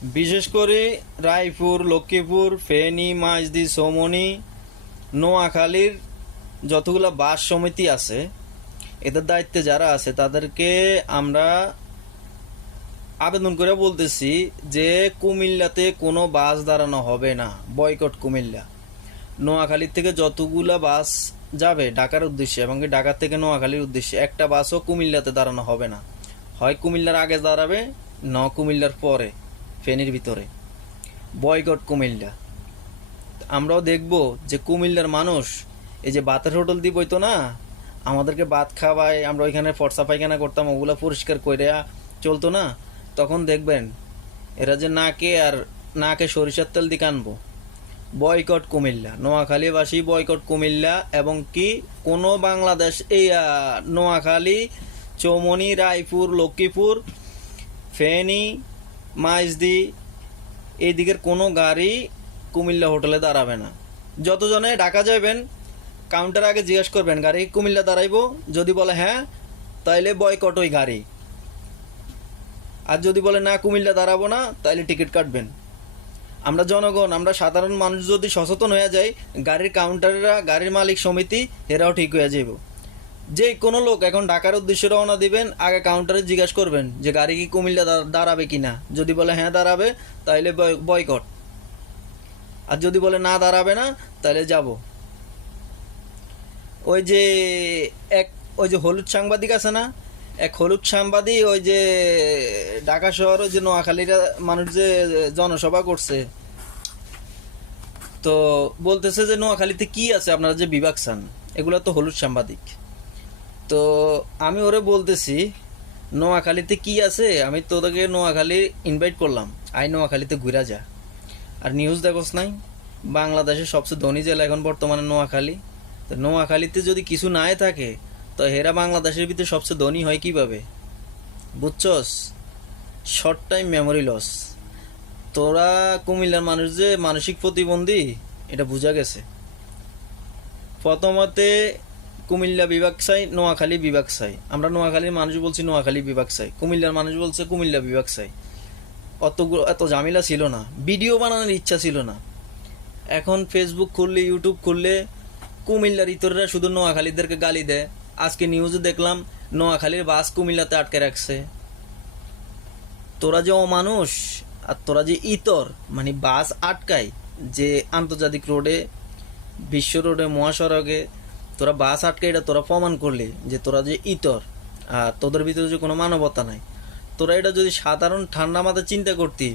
বিশেষ করে রায়পুর, লক্ষ্মীপুর, ফেনী, মাইজদি, চৌমনি, নোয়াখালীর যতগুলো বাস সমিতি আছে, এদের দায়িত্বে যারা আছে তাদেরকে আমরা আবেদন করে বলতেছি যে কুমিল্লাতে কোনো বাস দাঁড়ানো হবে না, বয়কট কুমিল্লা। নোয়াখালীর থেকে যতগুলা বাস যাবে ঢাকার উদ্দেশ্যে এবং ঢাকা থেকে নোয়াখালীর উদ্দেশ্যে একটা বাসও কুমিল্লাতে দাঁড়ানো হবে না। হয় কুমিল্লার আগে দাঁড়াবে, না কুমিল্লার পরে, ফেনীর ভিতরে। বয়কট কুমিল্লা। আমরাও দেখব যে কুমিল্লার মানুষ এই যে বাতের হোটেল দিব হইতো না, আমাদেরকে ভাত খাওয়ায়, আমরা ওইখানে ফর্সা পায়খানা করতাম, ওগুলা পরিষ্কার করে চলতো না, তখন দেখবেন এরা যে নাকে সরিষার তেল দিয়ে কানবো। বয়কট কুমিল্লা, নোয়াখালীবাসী বয়কট কুমিল্লা। এবং কি কোনো বাংলাদেশ এই নোয়াখালী, চৌমনি, রায়পুর, লক্ষ্মীপুর, ফেনী, মাইজদি এই দিকের কোনো গাড়ি কুমিল্লা হোটেলে দাঁড়াবে না। যতজনে ঢাকা যাবেন কাউন্টার আগে জিজ্ঞেস করবেন গাড়ি কুমিল্লা দাঁড়াইবো, যদি বলে হ্যাঁ তাইলে বয়কট ওই গাড়ি, আর যদি বলে না কুমিল্লা দাঁড়াবো না তাইলে টিকিট কাটবেন। আমরা জনগণ, আমরা সাধারণ মানুষ যদি সচেতন হয়ে যাই, গাড়ির কাউন্টাররা, গাড়ির মালিক সমিতি এরাও ঠিক হয়ে যাব। যে কোনো লোক এখন ঢাকার উদ্দেশ্যে রওনা দিবেন, আগে কাউন্টারে জিজ্ঞাসা করবেন যে গাড়ি কি কুমিল্লা দাঁড়াবে কিনা, যদি বলে হ্যাঁ দাঁড়াবে তাইলে বয়কট, আর যদি বলে না দাঁড়াবে না তাহলে যাব। ওই যে ওই যে হলুদ সাংবাদিক আছে না, এক হলুদ সাংবাদিক ওই যে ঢাকা শহর ওই যে নোয়াখালীর মানুষ যে জনসভা করছে, তো বলতেছে যে নোয়াখালীতে কি আছে আপনারা যে বিভাগ চান, এগুলো তো হলুদ সাংবাদিক। তো আমি ওরে বলতেছি নোয়াখালীতে কি আছে, আমি তোদেরকে নোয়াখালী ইনভাইট করলাম, আই নোয়াখালীতে ঘুরা যা। আর নিউজ দেখোস নাই, বাংলাদেশের সবচেয়ে ধনী জেলা এখন বর্তমানে নোয়াখালী। তো নোয়াখালীতে যদি কিছু নাই থাকে তো হেরা বাংলাদেশের ভিতরে সবচেয়ে ধনী হয় কিভাবে, বুঝছস? Short time memory loss. তোরা কুমিল্লার মানুষ যে মানসিক প্রতিবন্ধী এটা বোঝা গেছে। প্রথমতে কুমিল্লা বিভাগ চাই, নোয়াখালী বিভাগ চাই। আমরা নোয়াখালীর মানুষ বলছি নোয়াখালী বিভাগ চাই, কুমিল্লার মানুষ বলছে কুমিল্লা বিভাগ চাই। এত ঝামেলা ছিল না, ভিডিও বানানোর ইচ্ছা ছিল না। এখন ফেসবুক খুললে, ইউটিউব খুললে কুমিল্লার ইতররা শুধু নোয়াখালীদেরকে গালি দেয়। আজকে নিউজে দেখলাম নোয়াখালীর বাস কুমিল্লাতে আটকে রাখছে। তোরা যে অমানুষ আর তোরা যে ইতর, মানে বাস আটকায় যে আন্তর্জাতিক রোডে, বিশ্ব রোডে, মহাসড়কে তোরা বাস আটকে, এটা তোরা প্রমাণ করলি যে তোরা যে ইতর আর তোদের ভিতরে যে কোনো মানবতা নাই। তোরা এটা যদি সাধারণ ঠান্ডা মাথায় চিন্তা করতি